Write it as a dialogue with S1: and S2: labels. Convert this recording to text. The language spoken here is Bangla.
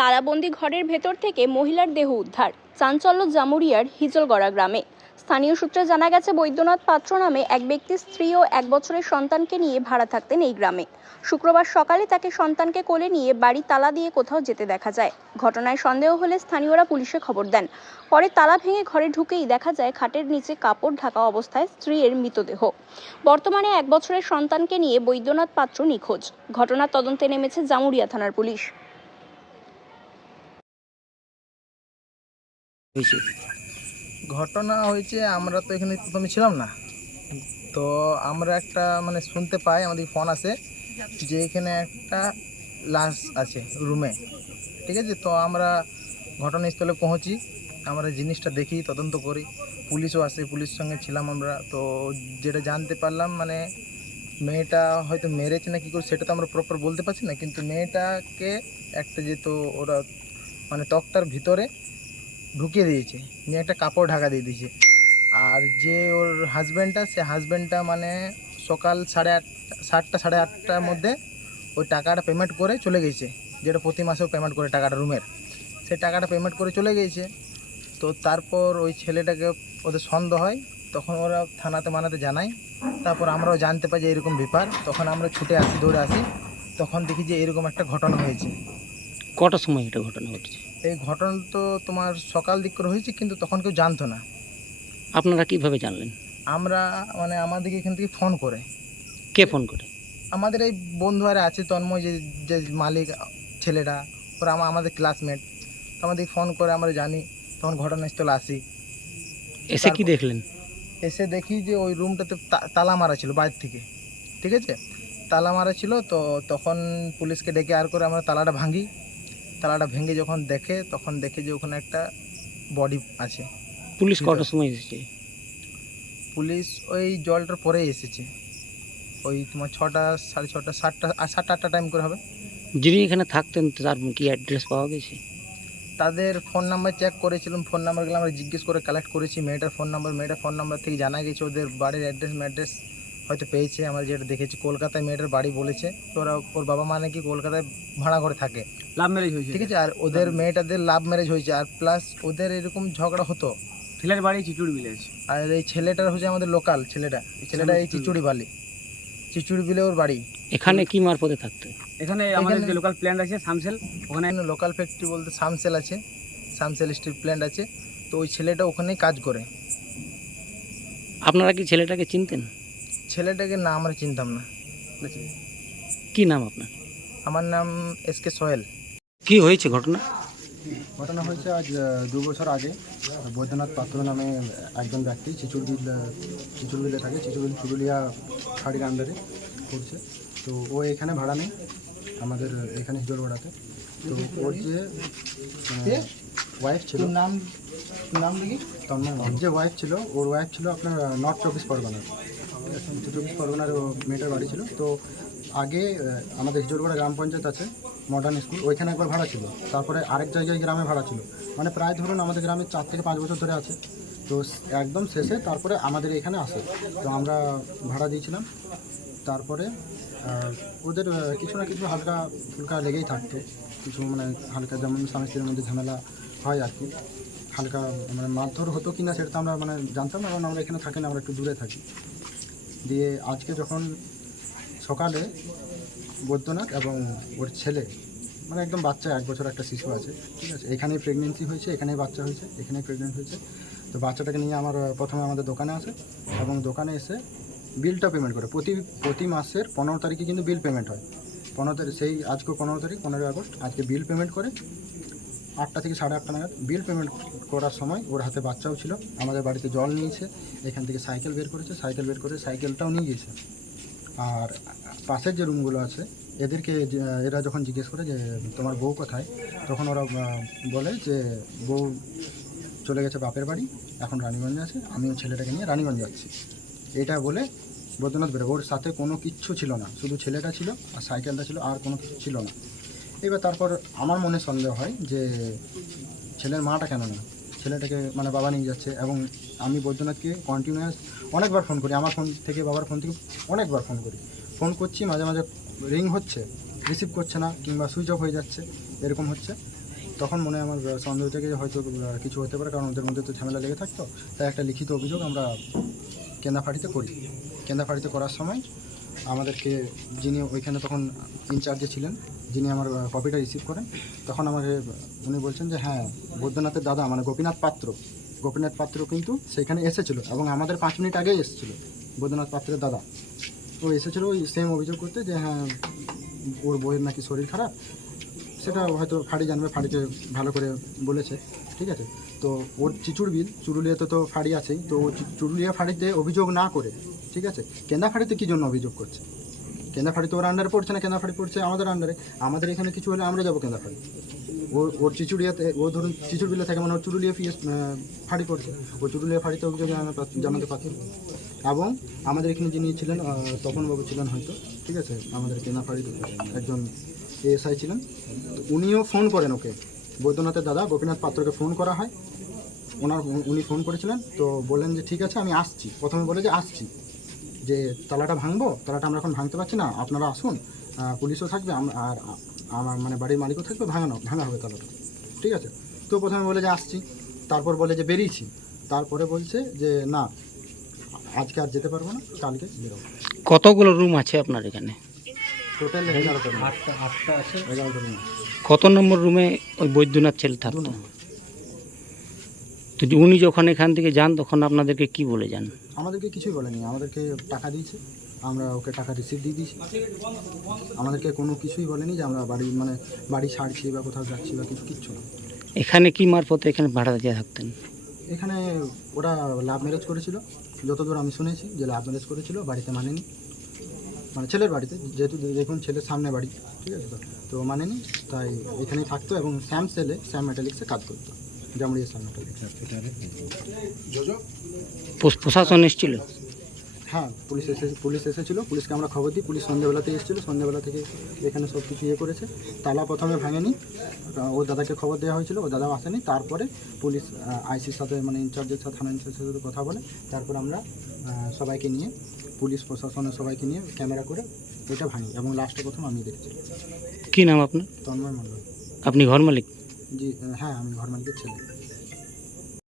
S1: তালাবন্দি ঘরের ভেতর থেকে মহিলার দেহ উদ্ধার। চাঞ্চল্য জামুরিয়ার হিজলগড়া গ্রামে। স্থানীয় সূত্রে জানা গেছে, বৈদ্যনাথ পাত্র নামে এক ব্যক্তি স্ত্রী ও এক বছরের সন্তানকে নিয়ে ভাড়া থাকতেন এই গ্রামে। শুক্রবার সকালে তাকে সন্তানকে কোলে নিয়ে বাড়ি তালা দিয়ে কোথাও যেতে দেখা যায়। ঘটনায় সন্দেহ হলে স্থানীয়রা পুলিশে খবর দেন। পরে তালা ভেঙে ঘরে ঢুকেই দেখা যায়, খাটের নিচে কাপড় ঢাকা অবস্থায় স্ত্রীর মৃতদেহ। বর্তমানে এক বছরের সন্তানকে নিয়ে বৈদ্যনাথ পাত্র নিখোঁজ। ঘটনার তদন্তে নেমেছে জামুরিয়া থানার পুলিশ।
S2: হয়েছে।
S3: ঘটনা হয়েছে, আমরা তো এখানে প্রথমে ছিলাম না। তো আমরা একটা মানে শুনতে পাই, আমাদের ফোন আসে যে এখানে একটা লাশ আছে রুমে। ঠিক আছে? তো আমরা ঘটনাস্থলে পৌঁছি, আমরা জিনিসটা দেখি, তদন্ত করি। পুলিশও আসে পুলিশের সঙ্গে ছিলাম আমরা। তো যেটা জানতে পারলাম মানে মেয়েটা হয়তো মেরেছে না কী করে, সেটা তো আমরা প্রপার বলতে পারছি না, কিন্তু মেয়েটাকে একটা যেহেতু ওরা মানে তক্তার ভিতরে ঢুকিয়ে দিয়েছে। নিয়ে একটা কাপড় ঢাকা দিয়ে দিয়েছে। আর যে ওর হাজব্যান্ডটা সে হাজব্যান্ডটা মানে সকাল সাড়ে আট, সাতটা, সাড়ে আটটার মধ্যে ওই টাকাটা পেমেন্ট করে চলে গেছে। যেটা প্রতি মাসেও পেমেন্ট করে টাকাটা রুমের সেই টাকাটা পেমেন্ট করে চলে গিয়েছে তো তারপর ওই ছেলেটাকে ওদের সন্দেহ হয়। তখন ওরা থানাতে মানাতে জানায়। তারপর আমরাও জানতে পারি যে এরকম ব্যাপার। তখন আমরা ছুটে আসি, দৌড়ে আসি। তখন দেখি যে এরকম একটা ঘটনা হয়েছে।
S2: কটার সময় এটা ঘটনা ঘটেছে?
S3: এই ঘটনা তো তোমার সকাল দিক করে হয়েছে কিন্তু তখন কেউ জানতো না।
S2: আপনারা কীভাবে জানলেন?
S3: আমরা মানে আমাদেরকে এখান থেকে ফোন করে।
S2: কে ফোন করে?
S3: আমাদের এই বন্ধু আর আছে তন্ময় যে যে মালিক ছেলেটা ওরা আমা- আমাদের ক্লাসমেট তো আমাদেরকে ফোন করে আমরা জানি তখন ঘটনাস্থলে আসি।
S2: এসে কি দেখলেন?
S3: এসে দেখি যে ওই রুমটাতে তা- তালা মারা ছিল বাইরে থেকে ঠিক আছে? তালা মারা ছিল তো তখন পুলিশকে ডেকে আর করে আমরা তালাটা ভাঙি। তালাটা ভেঙে যখন দেখে তখন দেখে যে ওখানে একটা বডি আছে।
S2: পুলিশ। কটার সময় এসেছে?
S3: পুলিশ ওই জলটার পরেই এসেছে। ওই তোমার ছটা সাড়ে ছটা সাতটা আর সাতটা আটটা টাইম করে হবে।
S2: যিনি এখানে থাকতেন তার কি অ্যাড্রেস পাওয়া গেছে?
S3: তাদের ফোন নাম্বার চেক করেছিলাম ফোন নাম্বারগুলো আমরা জিজ্ঞেস করে কালেক্ট করেছি। মেয়েটার ফোন নাম্বার মেয়েটার ফোন নাম্বার থেকে জানা গেছে ওদের বাড়ির অ্যাড্রেস ম্যাড্রেস হয়তো পেয়েছে আমরা যেটা দেখেছি। কলকাতায় মেয়েটার বাড়ি বলেছে তো ওরা ওর বাবা মা নাকি কলকাতায় ভাড়া করে থাকে।
S4: লাভ ম্যারেজ হয়েছে।
S3: ঠিক আছে? আর ওদের মেয়েটাদের লাভ ম্যারেজ হয়েছে আর প্লাস ওদের এরকম ঝগড়া হতো।
S4: ছেলের বাড়ি চিচুড়ি ভিলেজ
S3: আর এই ছেলেটার হচ্ছে আমাদের লোকাল ছেলেটা। এই ছেলেটা এই চিচুড়ি বালি। চিচুড়ি বিলে ওর বাড়ি।
S2: এখানে কি মারফতে থাকতেন
S4: এখানে আমাদের যে লোকাল প্ল্যান্ট আছে সামসেল ওখানে
S3: লোকাল ফ্যাক্টরি বলতে সামসেল আছে সামসেল স্টিল প্ল্যান্ট আছে। তো ওই ছেলেটা ওখানেই কাজ করে।
S2: আপনারা কি ছেলেটাকে চিনতেন?
S3: ছেলেটাকে না আমরা চিনতাম না।
S2: কি নাম আপনার?
S3: আমার নাম এস কে সোহেল।
S2: কি হয়েছে ঘটনা?
S5: ঘটনা হয়েছে আজ দু বছর আগে। বৈদ্যনাথ পাত্র নামে একজন ব্যক্তি চিচুরবিল চিচুরবিলে থাকে চিচুরবিল পুরুলিয়া ফাঁড়ির আন্ডারে করছে তো ও এখানে ভাড়া নেই আমাদের এখানে হিজলগড়াতে। তো ওর যে ওয়াইফ ছিল।
S3: নাম নাম দেখি
S5: তন্ময় যে ওয়াইফ ছিল ওর ওয়াইফ ছিল আপনার নর্থ চব্বিশ পরগনার। চব্বিশ পরগনার মেয়েটার বাড়ি ছিল। তো আগে আমাদের হিজলগড়া গ্রাম পঞ্চায়েত আছে মডার্ন স্কুল ওইখানে একবার ভাড়া ছিল। তারপরে আরেক জায়গায় গ্রামে ভাড়া ছিল। মানে প্রায় ধরুন আমাদের গ্রামে চার থেকে পাঁচ বছর ধরে আছে। তো একদম শেষে তারপরে আমাদের এখানে আসে। তো আমরা ভাড়া দিয়েছিলাম। তারপরে ওদের কিছু না কিছু হালকা ফুলকা লেগেই থাকতো। কিছু মানে হালকা যেমন স্বামী স্ত্রীর মধ্যে ঝামেলা হয় আর কি। হালকা মানে মারধর হতো কি না সেটা তো আমরা মানে জানতাম না, কারণ আমরা এখানে থাকি না, আমরা একটু দূরে থাকি। দিয়ে আজকে যখন সকালে বৈদ্যনাথ এবং ওর ছেলে মানে একদম বাচ্চা, এক বছর একটা শিশু আছে, ঠিক আছে, এখানেই প্রেগনেন্সি হয়েছে, এখানেই বাচ্চা হয়েছে, এখানেই প্রেগনেন্ট হয়েছে। তো বাচ্চাটাকে নিয়ে আমার প্রথমে আমাদের দোকানে আসে এবং দোকানে এসে বিলটা পেমেন্ট করে। প্রতি প্রতি মাসের পনেরো তারিখে কিন্তু বিল পেমেন্ট হয়। পনেরো তারিখ, সেই আজকে পনেরো তারিখ, পনেরোই আগস্ট আজকে বিল পেমেন্ট করে। আটটা থেকে সাড়ে আটটা নাগাদ। বিল পেমেন্ট করার সময় ওর হাতে বাচ্চাও ছিল, আমাদের বাড়িতে জল নিয়েছে, এখান থেকে সাইকেল বের করেছে সাইকেল বের করে সাইকেলটাও নিয়ে গিয়েছে। আর পাশের যে রুমগুলো আছে, এদেরকে এরা যখন জিজ্ঞেস করে যে, তোমার বউ কোথায়? তখন ওরা বলে যে, বউ চলে গেছে বাপের বাড়ি, এখন রানীগঞ্জে আছে, আমিও ছেলেটাকে নিয়ে রানীগঞ্জ যাচ্ছি। এটা বলে বৈদ্যনাথ বেরো ওর সাথে কোনো কিচ্ছু ছিল না, শুধু ছেলেটা ছিল আর সাইকেলটা ছিল, আর কোনো কিছু ছিল না। এবার তারপর আমার মনে সন্দেহ হয় যে ছেলের মাটা কেন না ছেলেটাকে মানে বাবা নিয়ে যাচ্ছে এবং আমি বৈদ্যনাথকে কন্টিনিউয়াস অনেকবার ফোন করি। আমার ফোন থেকে, বাবার ফোন থেকে অনেকবার ফোন করি। ফোন করছি, মাঝে মাঝে রিং হচ্ছে রিসিভ করছে না কিংবা সুইচ অফ হয়ে যাচ্ছে, এরকম হচ্ছে। তখন মনে আমার সন্দেহ থেকে হয়তো কিছু হতে পারে, কারণ ওদের মধ্যে তো ঝামেলা লেগে থাকতো। তাই একটা লিখিত অভিযোগ আমরা কেন্দাফাড়িতে করি। কেন্দাফাড়িতে করার সময় আমাদেরকে যিনি ওইখানে তখন ইনচার্জে ছিলেন, যিনি আমার কপিটা রিসিভ করেন, তখন আমাকে, উনি বলছেন যে হ্যাঁ বৈদ্যনাথের দাদা মানে গোপীনাথ পাত্র গোপীনাথ পাত্র কিন্তু সেখানে এসেছিল এবং আমাদের পাঁচ মিনিট আগেই এসেছিল বৈদ্যনাথ পাত্রের দাদা। ও এসেছিল, ওই সেম অভিযোগ করতে যে হ্যাঁ ওর বইয়ের নাকি শরীর খারাপ, সেটা হয়তো ফাড়ি জানবে ফাড়িতে ভালো করে বলেছে। ঠিক আছে? তো ওর চিচুর বিল, চুরুলিয়াতে তো ফাড়ি আছেই, তো চুরুলিয়া ফাড়িতে অভিযোগ না করে, ঠিক আছে? কেন্দা ফাড়িতে কী জন্য অভিযোগ করছে? কেন্দা ফাড়ি তো ওর আন্ডারে পড়ছে না, কেন্দা ফাড়ি পড়ছে আমাদের আন্ডারে আমাদের এখানে কিছু হলে আমরা যাব কেন্দা ফাড়ি ওর ওর চিচুড়িয়াতে, ও ধরুন চিচুর বিলে থাকে মানে ওর চুরুলিয়া ফিএস ফাড়ি পড়ছে। ও চুরুলিয়া ফাড়িতে অভিযোগ জানাতে পারত এবং আমাদের এখানে যিনি ছিলেন তপনবাবু ছিলেন হয়তো, ঠিক আছে? আমাদের কেনা কেনাফাড়ির একজন এএসআই ছিলেন। উনিও ফোন করেন ওকে। বৈদ্যনাথের দাদা গোপীনাথ পাত্রকে ফোন করা হয়। ওনার উনি ফোন করেছিলেন, তো বললেন যে, ঠিক আছে, আমি আসছি। প্রথমে বলে যে, আসছি। যে, তালাটা ভাঙবো? তালাটা আমরা এখন ভাঙতে পারছি না। আপনারা আসুন পুলিশও থাকবে আর আমার মানে বাড়ির মালিকও থাকবে, ভাঙানো, ভাঙা হবে তালাটা। ঠিক আছে? তো প্রথমে বলে যে, আসছি। তারপর বলে যে, বেরিয়েছি। তারপরে বলছে যে, না, আজকে আর যেতে পারব না, কালকে বেরোবো।
S2: কতগুলো রুম আছে আপনার এখানে?
S5: টোটাল এগারোটা রুম আটটা আটটা আছে। এগারোটা রুম
S2: কত নম্বর রুমে ওই বৈদ্যনাথ ছেলে থাকতো? তো উনি যখন এখান থেকে যান তখন আপনাদেরকে কি বলে যান?
S5: আমাদেরকে কিছুই বলেনি। আমাদেরকে টাকা দিয়েছে। আমরা ওকে টাকা রিসিভ দিয়ে দিয়েছি। আমাদেরকে কোনো কিছুই বলেনি যে আমরা বাড়ি মানে বাড়ি ছাড়ছি বা কোথাও যাচ্ছি বা কিছু কিচ্ছু না।
S2: এখানে কি মারফতে এখানে ভাড়া দিয়ে থাকতেন?
S5: এখানে ওরা লাভ ম্যারেজ করেছিল। যতদূর আমি শুনেছি যে লাভ ম্যারেজ করেছিল বাড়িতে মানেনি। মানে ছেলের বাড়িতে, যেহেতু দেখুন ছেলের সামনে বাড়ি, ঠিক আছে তো? তো মানেনি তাই এখানেই থাকতো এবং স্যাম সেলে, স্যাম মেটালিক্সে কাজ করতো। জামুড়িয়া স্যাম মেটালিক্স
S2: প্রশ- প্রশাসন এসেছিল?
S5: হ্যাঁ পুলিশ এসে পুলিশ এসেছিল পুলিশকে আমরা খবর দিই পুলিশ সন্ধ্যেবেলাতে এসেছিল সন্ধ্যেবেলা থেকে এখানে সব কিছু ইয়ে করেছে। তালা প্রথমে ভাঙেনি ওর দাদাকে খবর দেওয়া হয়েছিল ও দাদাও আসেনি। তারপরে পুলিশ আইসির সাথে মানে ইনচার্জের সাথে থানা ইনচার্জের সাথে কথা বলে তারপর আমরা সবাইকে নিয়ে পুলিশ প্রশাসনের সবাইকে নিয়ে ক্যামেরা করে ওইটা ভাঙি এবং লাস্টে প্রথম আমি দেখছি।
S2: কী নাম আপনার?
S5: তন্ময় মণ্ডল।
S2: আপনি ঘর মালিক?
S5: জি হ্যাঁ আমি ঘর মালিকের ছেলে।